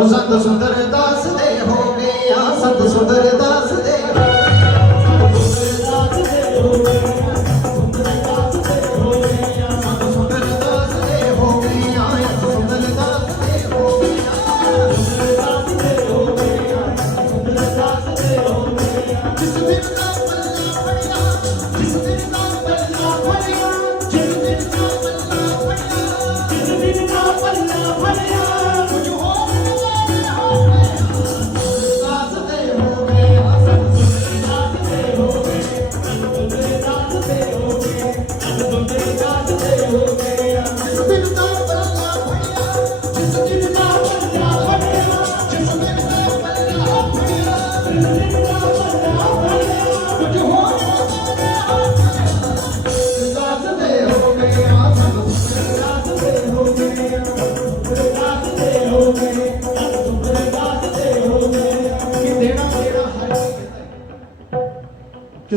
ਉਹ ਸੰਤ ਸੁੰਦਰ ਦੱਸਦੇ ਹੋਗੇ ਆ ਸੰਤ ਸੁੰਦਰ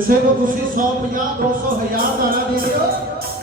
ਕਿਸੇ ਨੂੰ ਤੁਸੀਂ 150 200 ਹਜ਼ਾਰ ਦਾਣਾ ਦੇ ਦਿਓ।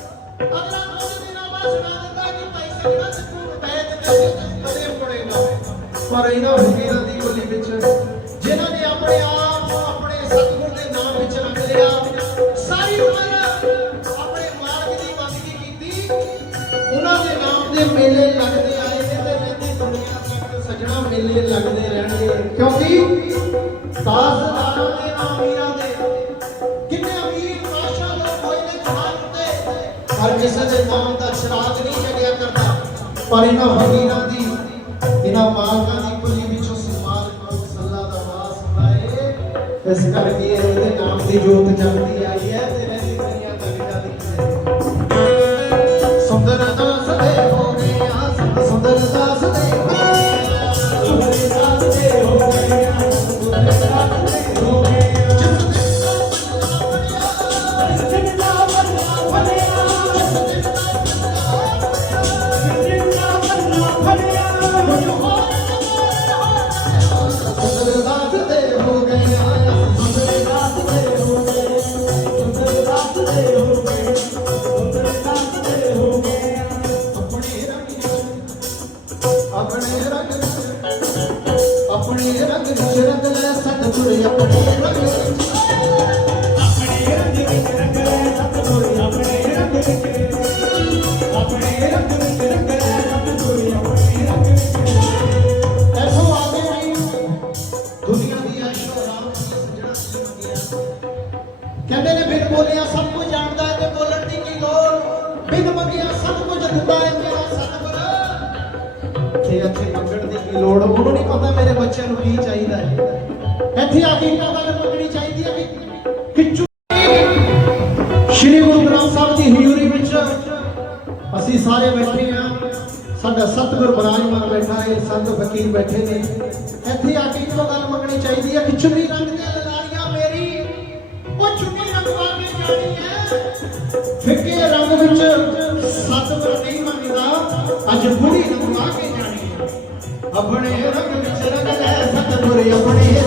ਪਰ ਇਹਨਾਂ ਫਕੀਰਾਂ ਦੀ। ਇਹਨਾਂ ਮਾਲਕਾਂ ਦੀ ਕੁਲੀ ਵਿੱਚ ਸਮਾਜ ਨੂੰ ਸੱਲਾ ਦਾ ਵਾਸ ਹੁੰਦਾ ਇਸ ਕਰਕੇ ਇਹਦੇ ਨਾਮ ਦੀ ਜੋਤ ਜਗਦੀ ਹੈ ਦੀ ਲੋੜ ਉਹਨੂੰ ਨਹੀਂ ਪਤਾ ਮੇਰੇ ਬੱਚਿਆਂ ਨੂੰ ਕੀ ਚਾਹੀਦਾ ਹੈ। ਇੱਥੇ ਆ ਕੇ ਤਾਂ ਗੱਲ ਮੰਗਣੀ ਚਾਹੀਦੀ ਹੈ ਕਿ ਕਿ ਸ਼੍ਰੀ ਗੁਰੂ ਗ੍ਰੰਥ ਸਾਹਿਬ ਦੀ ਹਜ਼ੂਰੀ ਵਿੱਚ ਅਸੀਂ ਸਾਰੇ ਬੈਠੇ ਆ ਸਾਡਾ ਸਤਿਗੁਰ ਬਰਾਜਮਾਨ ਬੈਠਾ ਹੈ, ਸੰਤ ਫਕੀਰ ਬੈਠੇ ਨੇ। ਇੱਥੇ ਆ ਕੇ ਇੱਕੋ ਗੱਲ ਮੰਗਣੀ ਚਾਹੀਦੀ ਹੈ ਕਿ ਚੁੰਨੀ ਰੰਗ ਦੀਆਂ ਲਲਾਰੀਆਂ ਮੇਰੀ, ਉਹ ਚੁੰਨੀ ਰੰਗਵਾ ਕੇ ਜਾਣੀ ਹੈ। ਫਿੱਕੇ ਰੰਗ ਵਿੱਚ அப்படியே சத்தமுறை அப்படியே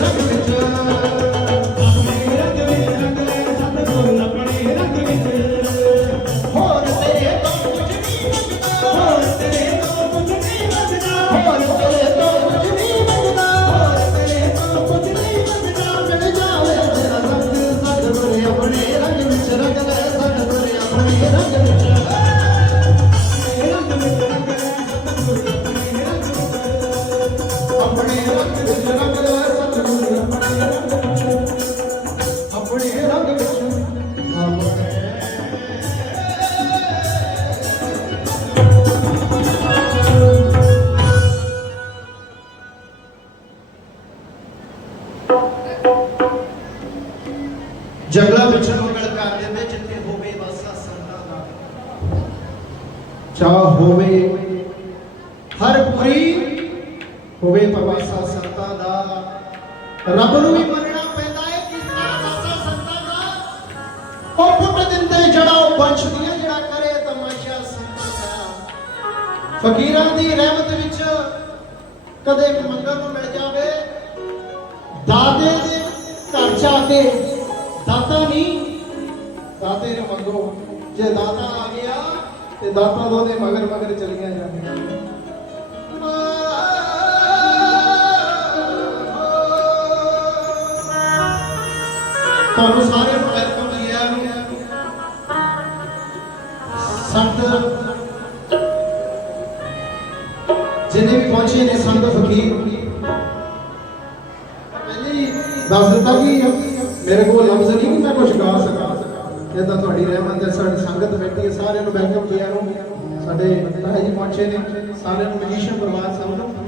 ਰੱਬ ਨੂੰ ਵੀ ਮੰਨਣਾ ਪੈਂਦਾ ਹੈ ਕਿਸ ਤਰ੍ਹਾਂ ਵਾਸਾ ਸੰਤਾਂ ਦਾ ਉਹ ਪੁੱਟ ਦਿੰਦੇ ਜੜਾ ਉਹ ਬੰਛਦੀਆਂ ਜਿਹੜਾ ਕਰੇ ਤਮਾਸ਼ਾ ਸੰਤਾਂ ਦਾ। ਫਕੀਰਾਂ ਦੀ ਰਹਿਮਤ ਵਿੱਚ ਕਦੇ ਇੱਕ ਮੰਗਲ ਨੂੰ ਮਿਲ ਜਾਵੇ। ਦਾਦੇ ਦੇ ਘਰ ਜਾ ਕੇ ਦਾਤਾ ਨਹੀਂ, ਦਾਤੇ ਨੂੰ ਮੰਗੋ। ਜੇ ਦਾਤਾ ਆ ਗਿਆ, ਤੇ ਦਾਤਾ ਦੋ ਮਗਰ ਮਗਰ ਚਲੀਆਂ ਜਾਂਦੀਆਂ ਤੁਹਾਨੂੰ ਸਾਰੇ ਨੂੰ ਵੈਲਕਮ ਲਿਆ ਸੰਤ ਜਿੰਨੇ ਵੀ ਪਹੁੰਚੇ ਨੇ, ਸੰਤ ਫਕੀਰ। ਪਹਿਲੇ ਦੱਸ ਦਿੱਤਾ ਕਿ ਮੇਰੇ ਕੋਲ ਲਫ਼ਜ਼ ਨਹੀਂ ਮੈਂ ਕੁਝ ਗਾ ਸਕਾਂ। ਇਹ ਤਾਂ ਤੁਹਾਡੀ ਰਹਿਮਤ ਹੈ, ਸਾਡੀ ਸੰਗਤ ਬੈਠੀ ਹੈ, ਸਾਰਿਆਂ ਨੂੰ ਵੈਲਕਮ ਕੀਆ ਨੂੰ। ਸਾਡੇ ਤਾਏ ਜੀ ਪਹੁੰਚੇ ਨੇ, ਸਾਰਿਆਂ ਨੂੰ ਮਜੀਸ਼ੀਅਨ ਪਰਿਵਾਰ ਸਭ ਨੂੰ।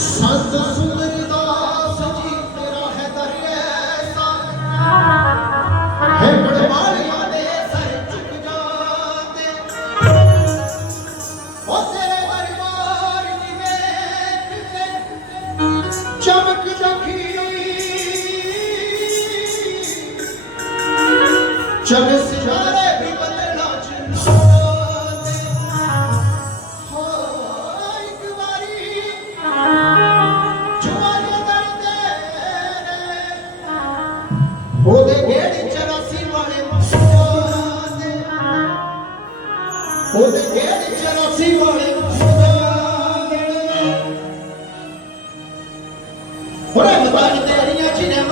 ਸੰਤ ਸੁੰਦਰਦਾਸ ਜੀ, ਤੇਰਾ ਹੈ ਦਰ ਹੈ ਬੜਵਾਲਿਆਂ ਦੇ ਸਰ ਝੁਕ ਜਾਂਦੇ। ਉਹ ਤੇਰੇ ਦਰਬਾਰ ਦੀ ਚਮਕ ਜਖੀ ਚਲ ਉਹਦੇ ਗੇੜੀ 84 ਵਾਲੇ ਮੁੰਡਿਆਂ ਦੇ ਹੋਰੇ ਮਤਾਨ ਤੇਰੀਆਂ ਚਿਨੇ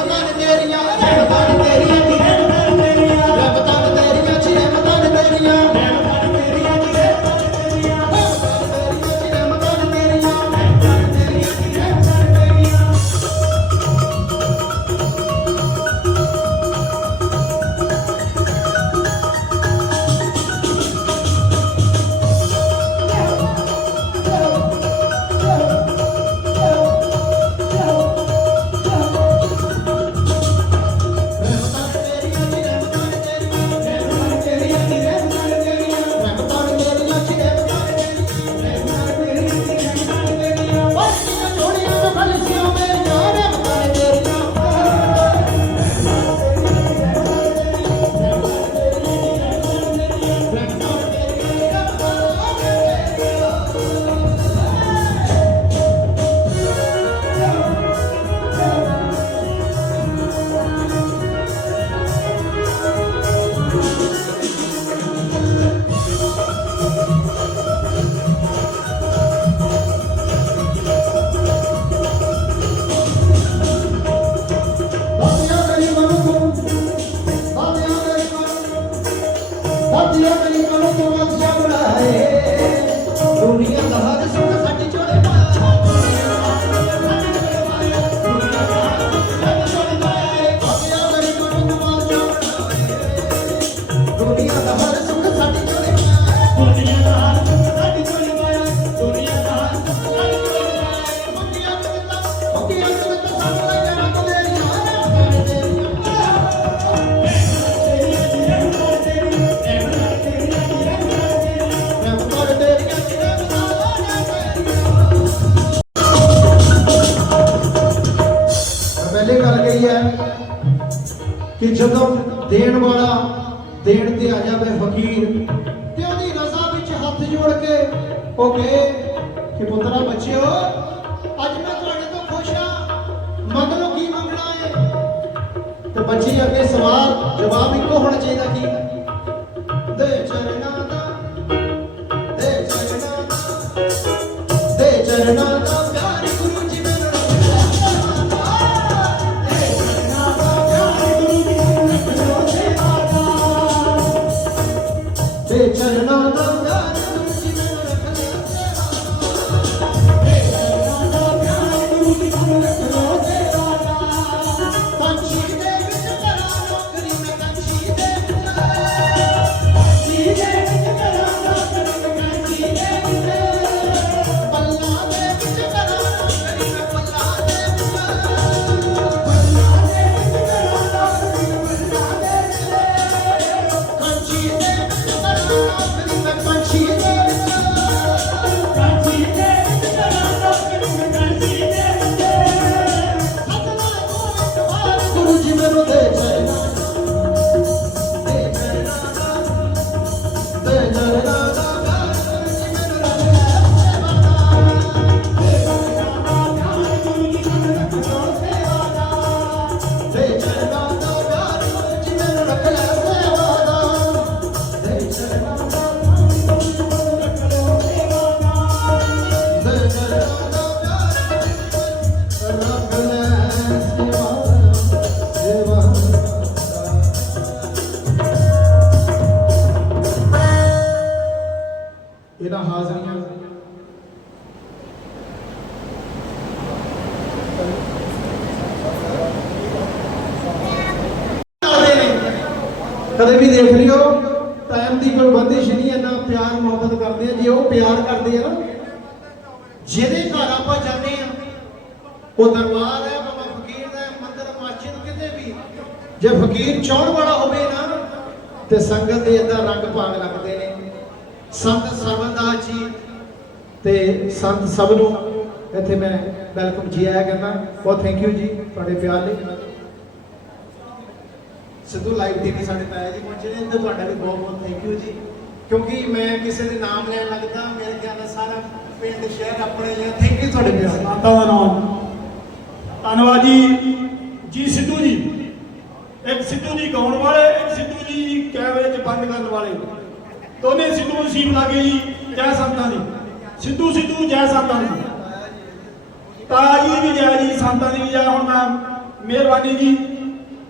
ਕਿ ਦੇਣ ਵਾਲਾ ਦੇਣ ਤੇ ਆ ਜਾਵੇ ਫਕੀਰ ਤੇ ਉਹਦੀ ਰਜ਼ਾ ਵਿੱਚ ਹੱਥ ਜੋੜ ਕੇ ਉਹ ਕਹੇ ਕਿ ਪੁੱਤਰਾ ਬੱਚਿਓ, ਅੱਜ ਮੈਂ ਤੁਹਾਡੇ ਤੋਂ ਖੁਸ਼ ਹਾਂ। ਮੰਗ ਲਓ ਕੀ ਮੰਗਣਾ ਹੈ ਤੇ ਬੱਚੇ ਅੱਗੇ ਸਵਾਲ, ਜਵਾਬ ਇੱਕੋ ਹੋਣਾ ਚਾਹੀਦਾ ਕੀ? ਦੇ ਚਰਨਾਂ ਇਹਦਾ ਹਾਜ਼ਰੀਆਂ ਕਦੇ ਵੀ ਦੇਖ ਲਿਓ ਟਾਈਮ ਦੀ ਕੋਈ ਬੰਦਿਸ਼ ਨਹੀਂ, ਇੰਨਾ ਪਿਆਰ, ਮੁਹੱਬਤ ਕਰਦੇ ਆ। ਜੇ ਉਹ ਪਿਆਰ ਕਰਦੇ ਆ ਨਾ, ਜਿਹਦੇ ਘਰ ਆਪਾਂ ਜਾਂਦੇ ਆ, ਉਹ ਦਰਬਾਰ ਹੈ, ਬਾਬਾ ਫਕੀਰ ਦਾ ਮੰਦਰ, ਮਸਜਿਦ, ਕਿਤੇ ਵੀ। ਜੇ ਫਕੀਰ ਚੌਣ ਵਾਲਾ ਹੋਵੇ ਨਾ, ਤੇ ਸੰਗਤ ਦੇ ਅੰਦਰ ਰੰਗ ਭਾਗ ਲੱਗਦੇ ਨੇ। ਸੰਤ ਸਰਵਨਦਾਸ ਜੀ ਤੇ ਸੰਤ ਸਭ ਨੂੰ ਇੱਥੇ ਮੈਂ ਵੈਲਕਮ ਜੀ ਆਇਆ ਕਰਨਾ ਬਹੁਤ ਥੈਂਕ ਯੂ ਜੀ ਤੁਹਾਡੇ ਪਿਆਰ ਲਈ। ਸਿੱਧੂ ਲਾਈਵ ਟੀਵੀ ਸਾਡੇ ਤਾਇਆ ਜੀ, ਪਹੁੰਚੇ ਨੇ ਤੇ ਤੁਹਾਡਾ ਵੀ ਬਹੁਤ ਬਹੁਤ ਥੈਂਕ ਯੂ ਜੀ। ਕਿਉਂਕਿ ਮੈਂ ਕਿਸੇ ਦੇ ਨਾਮ ਲੈਣ ਲੱਗਦਾ, ਮੇਰੇ ਖਿਆਲ ਨਾਲ ਸਾਰਾ ਪਿੰਡ, ਸ਼ਹਿਰ ਆਪਣੇ ਹੀ ਥੈਂਕ ਯੂ ਤੁਹਾਡੇ ਪਿਆਰ ਮਾਤਾ ਦਾ ਨਾਮ ਧੰਨਵਾਦ ਜੀ ਜੀ ਸਿੱਧੂ ਜੀ ਇੱਕ ਸਿੱਧੂ ਜੀ ਗਾਉਣ ਵਾਲੇ ਇੱਕ ਸਿੱਧੂ ਜੀ ਕੈਮਰੇ 'ਚ ਬੰਦ ਕਰਨ ਵਾਲੇ ਦੋਨੇ ਨਸੀਬ ਲਾਗੇ ਜੀ, ਜੈ ਸੰਤਾਂ ਦੀ। ਸਿੱਧੂ ਸਿੱਧੂ, ਜੈ ਸੰਤਾਂ ਦੀ। ਤਾਜ ਵੀ ਜੈ ਜੀ, ਸੰਤਾਂ ਦੀ ਵੀ ਜੈ। ਹੁਣ ਮੈਂ ਮਿਹਰਬਾਨੀ ਜੀ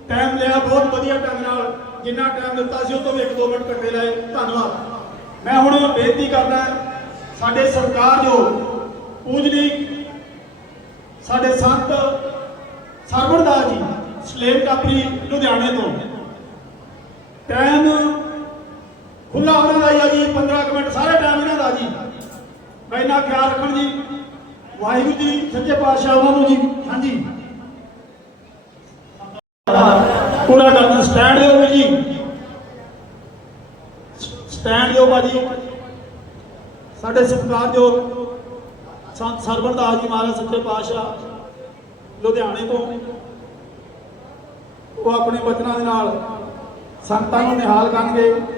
ਟਾਈਮ ਲਿਆ ਬਹੁਤ ਵਧੀਆ ਢੰਗ ਨਾਲ। ਜਿੰਨਾ ਟਾਈਮ ਦਿੱਤਾ ਸੀ, ਉਹ ਤੋਂ ਵੀ 1-2 ਮਿੰਟ ਕੱਟੇ ਲਏ। ਧੰਨਵਾਦ। ਮੈਂ ਹੁਣ ਬੇਨਤੀ ਕਰਦਾ ਸਾਡੇ ਸਰਕਾਰ ਜੋ ਪੂਜਨੀਕ ਸਾਡੇ ਸੰਤ ਸਰਵਰਦਾਸ ਜੀ, ਸਲੇਮ ਕਾਪਰੀ ਲੁਧਿਆਣੇ ਤੋਂ। ਟਾਈਮ ਖੁੱਲਾ ਉਹਨਾਂ ਦਾ ਹੀ ਆ ਜੀ 15 ਕੁ ਮਿੰਟ ਸਾਰੇ ਟਾਈਮ ਇਹਨਾਂ ਦਾ ਜੀ। ਮੈਂ ਇਹਨਾਂ ਖਿਆਲ ਰੱਖਣ ਜੀ। ਵਾਹਿਗੁਰੂ ਜੀ, ਸੱਚੇ ਪਾਤਸ਼ਾਹ ਉਹਨਾਂ ਨੂੰ ਜੀ। ਹਾਂਜੀ। ਪੂਰਾ ਕਰਨਾ ਸਟੈਂਡ ਦਿਓ ਜੀ। ਸਟੈਂਡ ਦਿਓ ਬਾਜੀ ਸਾਡੇ ਸਤਿਕਾਰਯੋਗ ਸੰਤ ਸਰਵਰਦਾਸ ਜੀ ਮਹਾਰਾਜ, ਸੱਚੇ ਪਾਤਸ਼ਾਹ, ਲੁਧਿਆਣੇ ਤੋਂ। ਉਹ ਆਪਣੇ ਬਚਨਾਂ ਦੇ ਨਾਲ ਸੰਤਾਂ ਨੂੰ ਨਿਹਾਲ ਕਰਨਗੇ।